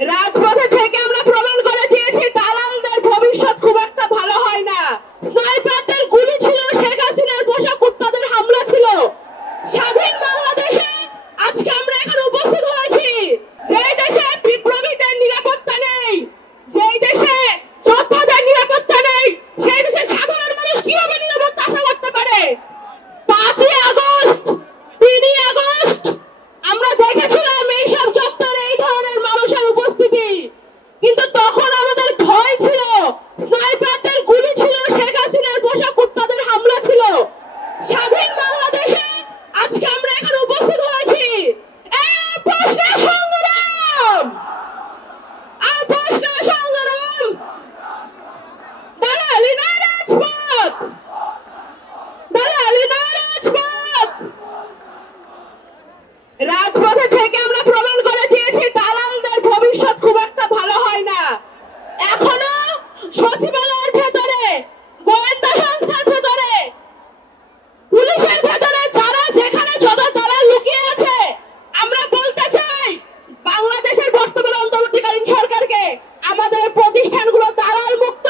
রাজপথে থেকে আমরা প্রমাণ করে দিয়েছি দালালদের ভবিষ্যৎ খুব একটা ভালো হয় না। স্নাইপারদের গুলি ছিল, শেখ হাসিনার পোষা কুত্তাদের হামলা ছিল। স্বাধীন বাংলাদেশে আজকে আমরা এখানে উপস্থিত হয়েছি, যেই দেশে বিপ্লবীদের নিরাপত্তা নেই, যেই দেশে যোদ্ধাদের নিরাপত্তা নেই, সেই দেশে সাধারণ মানুষ কিভাবে নিরাপত্তা আশা করতে পারে? 5ই আগস্ট, 3ই আগস্ট আমরা দেখেছিলাম এইসব চত্বরে এই ধরনের মানুষের উপস্থিতি, কিন্তু তখন আমাদের ভয় ছিল, স্নাইপারদের গুলি ছিল, শেখ হাসিনার পোষা কুত্তাদের হামলা ছিল। স্বাধীন বাংলাদেশে আজকে আমরা এখানে উপস্থিত হয়েছি এই প্রশ্ন সংগ্রাম, আর প্রশ্ন সংগ্রাম দালালি না রাজপথ, দালালি না রাজপথ। রাজপথে থেকে আমরা প্রমাণ করে দিয়েছি দালালদের ভবিষ্যৎ খুব একটা ভালো হয় না। এখনো সচিবালয়ের ভেতরে, গোয়েন্দা সংস্থার ভেতরে, পুলিশের ভেতরে যারা যেখানে যত দালাল লুকিয়ে আছে, আমরা বলতে চাই বাংলাদেশের বর্তমান অন্তর্বর্তীকালীন সরকারকে আমাদের প্রতিষ্ঠানগুলো দালাল মুক্ত